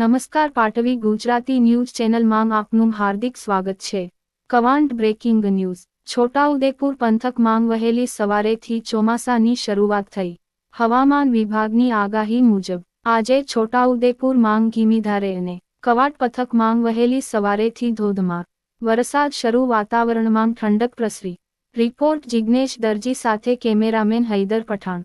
નમસ્કાર પાટવી ગુજરાતી ન્યૂઝ ચેનલમાં આપનું હાર્દિક સ્વાગત છે। Kavant breaking news. છોટાઉદેપુર પંથકમાં વહેલી સવારેથી ચોમાસાની શરૂઆત થઈ। હવામાન વિભાગની આગાહી મુજબ આજે છોટાઉદેપુરમાં ધીમીધારે અને કવાંટ પંથકમાં વહેલી સવારેથી ધોધમાર વરસાદ શરૂ। વાતાવરણમાં ઠંડક પ્રસરી। રિપોર્ટ જિગ્નેશ દરજી સાથે કેમેરામેન હૈદર પઠાણ।